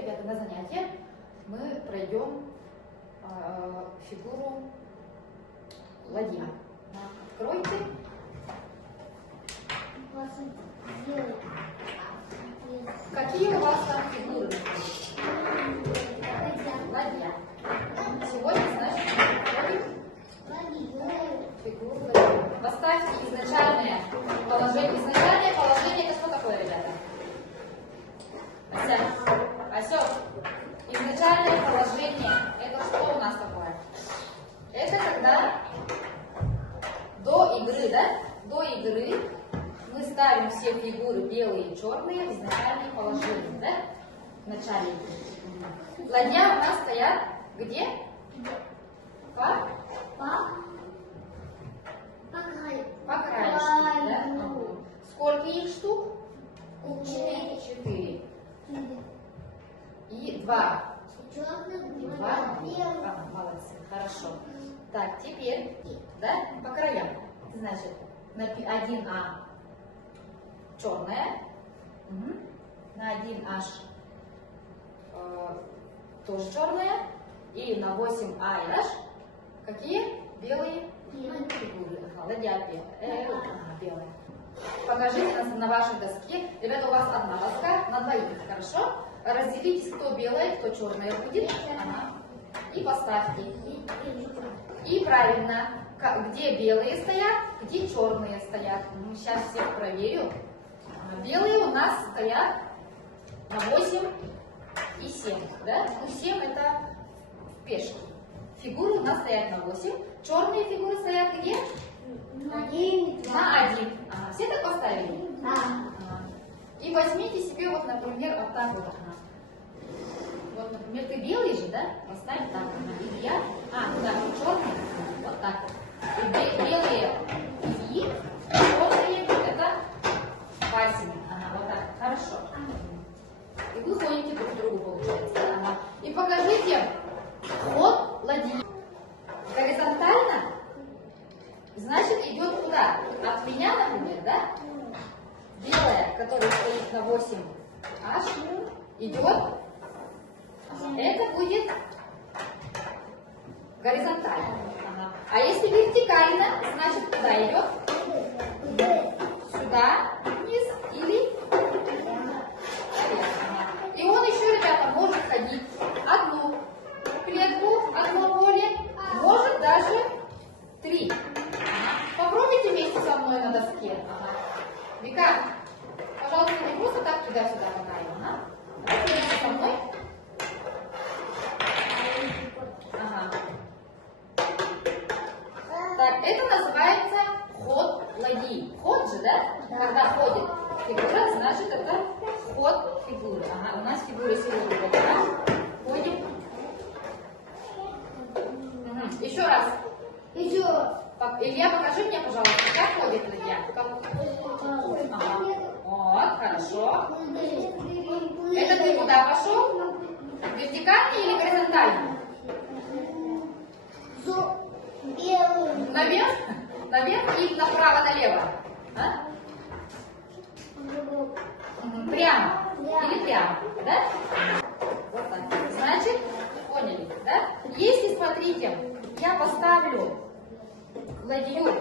ребята, на занятие мы пройдем фигуру ладья. Откройте. Какие у вас там фигуры? Ладья. Сегодня, значит, фигуру ладья. Поставьте изначальное положение. Изначальное положение — это что такое, ребята? Осел. Изначальное положение — это что у нас такое? Это когда до игры, да? До игры мы ставим все фигуры белые и черные в изначальное положение, да? В начале игры. Ладья у нас стоят где? По краешку, да? Сколько их штук? 4. И 2. Ага, молодцы, хорошо. Так, теперь, да, по краям. Значит, 1А черная, на 1H тоже черная, и на 8А и H какие? Белые фигуры. Ага, ладья белая. Покажите на вашей доске. Ребята, у вас одна доска на двоих, хорошо? Разделитесь, кто белая, кто черная будет. Ага. И поставьте. И правильно, где белые стоят, где черные стоят. Сейчас всех проверю. Белые у нас стоят на 8 и 7. Да? 7 это в пешке. Фигуры у нас стоят на 8. Черные фигуры стоят где? На 1. Ага. Все так поставили? Да. Ага. И возьмите себе, вот, например, вот так вот. Ага. Вот, например, ты белый же, да? Поставь так. Ага. И я. Да, черный. Вот так. И белые и черные это Васины. Ага, вот так. Хорошо. И вы ходите друг к другу, получается. Ага. И покажите ход ладьи. Горизонтально, значит, идет куда? От меня, например, да? Белая, которая стоит на 8H, идет. Это будет горизонтально. Ага. А если вертикально, значит, куда идет? Сюда, вниз или наверх. Ага. И он еще, ребята, может ходить одну клетку, одно поле, может даже 3. Попробуйте вместе со мной на доске. Ага. Вика, пожалуйста, не просто так туда-сюда катаем. Ага. Вместе со мной. Ага. Так, это называется ход ладьи. Ход же, да? Когда ходит фигура, значит, это ход фигуры. Ага, у нас фигуры сегодня вот так. Ходим. Еще раз. Илья, покажи мне, пожалуйста, как ходит ладья. Ага. Вот, хорошо. Это ты куда пошел? Вертикально или горизонтально? Наверх? Наверх и направо-налево? А? Прямо? Или прямо? Да? Вот так. Значит, поняли, да? Если, смотрите, я поставлю ладью.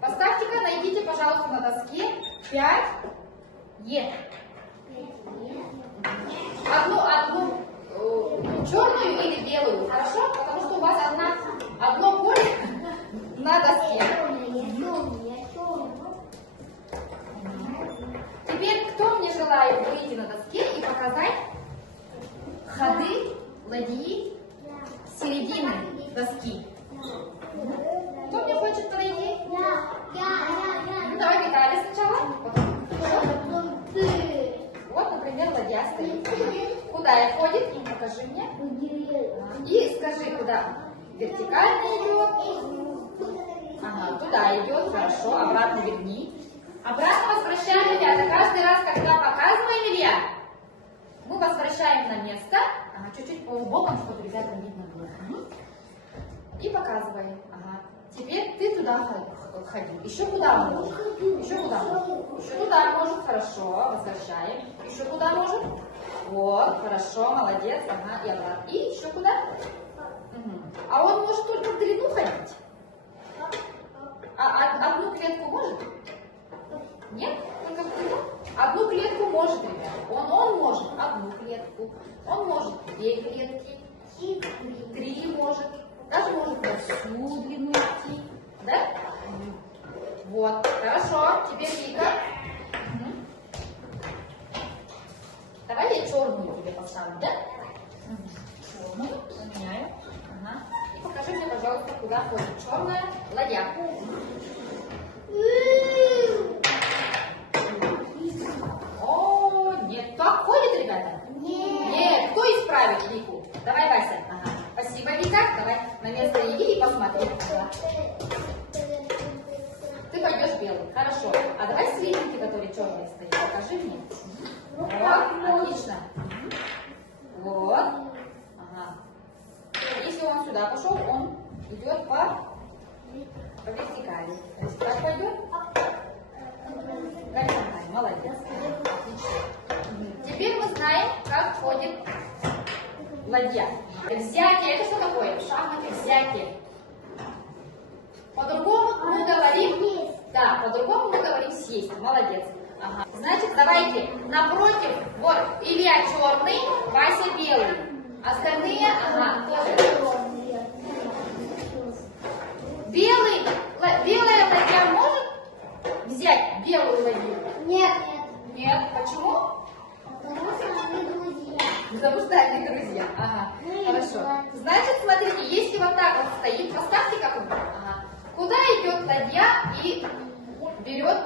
Поставьте-ка, найдите, пожалуйста, на доске 5Е. Одну черную или белую, хорошо? Потому что у вас одно поле на доске. Теперь, кто мне желает выйти на доске и показать ходы ладьи с середины доски? Кто мне хочет подойти? Ну, давай Виталий сначала. Вот, например, ладья стоит. Куда ходит? Покажи мне. И скажи, куда вертикально идет. Ага, туда идет, хорошо. Обратно верни. Обратно возвращаем, ребята. Каждый раз, когда показываем, Илья, мы возвращаем на место. Ага, чуть-чуть по бокам, чтобы ребятам видно было. И показываем. Ага. Теперь ты туда ходи. Еще куда может? Еще куда может? Еще туда может. Хорошо. Возвращаем. Еще куда может? Вот, хорошо, молодец. Ага, и обратно. И еще куда? Угу. А он может только в длину ходить? А одну клетку может? Нет? Только в длину? Одну клетку может, ребята. Он может одну клетку. Он может 2 клетки. 3 может. Даже может на всю длину идти. Да? Вот, хорошо. Теперь Вика. Угу. Давай я черную тебе поставлю, да? Черную, поменяю. Ага. И покажи мне, пожалуйста, куда ходит черная ладья. О, нет. Так ходит, ребята? Нет. Кто исправит Вику? Давай, Вася. Ага. Спасибо, Вика. Давай на место иди и посмотри. Ага. Ты пойдешь белый. Хорошо. А давай средненький, который черный стоит. Покажи мне. Вот, отлично. Вот. Ага. Если он сюда пошел, он идет по вертикали. То есть как пойдет? Горизонтально. Молодец. Отлично. Теперь мы знаем, как ходит ладья. Взятие. Это что такое? Шахматы взятие. По-другому мы говорим. Да, по-другому мы говорим съесть. Молодец. Ага. Значит, давайте напротив, вот Илья черный, Вася белый. Остальные, ага, тоже. Белая ладья может взять белую ладью? Нет. Нет. Почему? Потому что они друзья. Потому что они друзья. Ага. Хорошо. Значит, смотрите, если вот так вот стоит, поставьте как он. Ага. Куда идет ладья и берет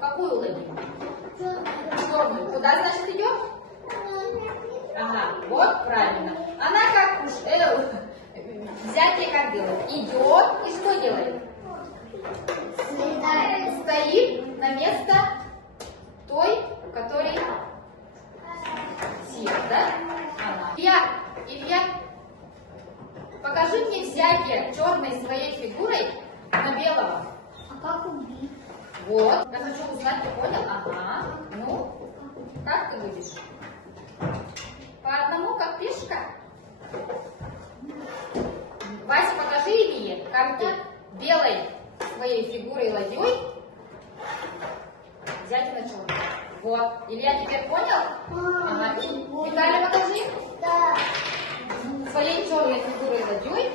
какую ладью? Черную. Куда, значит, идет? Ага, вот правильно. Она как уж, взятие как делает? Идет и что делает? Стоит на место той, у которой сила, да? Ага. Илья, покажи мне взятие черной своей фигурой на белого. А как убить? Вот, я хочу узнать, ты понял? Ага, ну, как ты будешь? По одному, как пешка? Вася, покажи Илье, как ты белой своей фигурой ладьей взять на черную. Вот, Илья теперь понял? Ага, Виталий, покажи. Да. Своей черной фигурой ладьей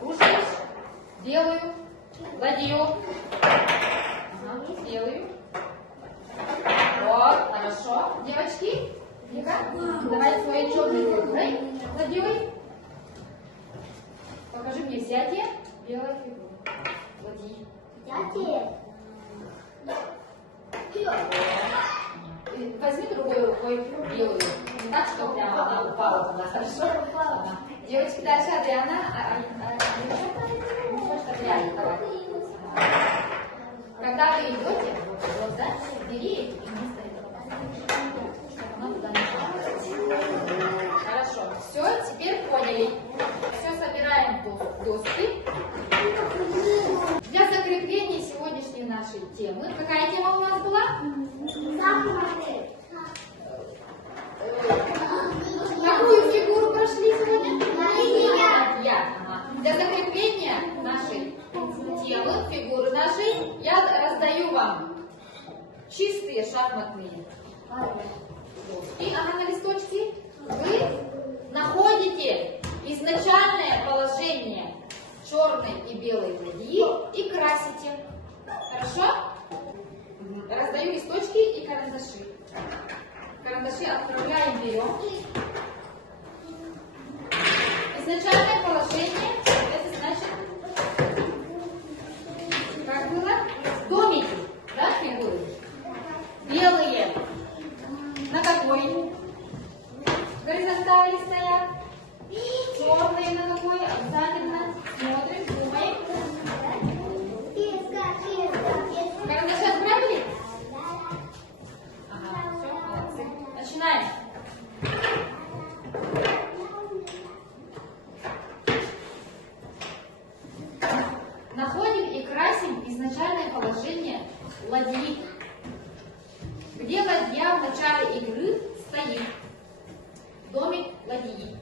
кружишь белую ладью. Ага, белую. Вот, хорошо. Девочки, Вика, давай своей черной фигурой ладьей. Покажи мне взятие белой фигуры. Ладьи. Взятие. Возьми другой рукой белую. Не так, что прямо она упала туда, хорошо? Ага. Девочки, дальше Адриана. Что реально, давай. Когда вы идете, вот, да, бери и вместо этого, чтобы она туда не упала. Хорошо. Все, теперь поняли. Все собираем в доски. Для закрепления сегодняшней нашей темы. Какая тема у нас была? Шахматы. Какую фигуру прошли сегодня? Ладья. Ага. Для закрепления нашей темы, фигуры нашей, я раздаю вам чистые шахматные доски. Ага, на листочке. Вы находите изначальное положение черной и белой ладьи и красите. Хорошо? Раздаю листочки и карандаши. Карандаши отправляем, берем. Изначальное положение, это значит, как было? Домики, да, фигуры? Белые. На какой горизонтали стоят? Черные на какой? Обязательно смотрим, думаем. Карандаши отправили? Ага, все, молодцы. Начинаем. Находим и красим изначальное положение ладьи. начале игры стоит домик ладьи.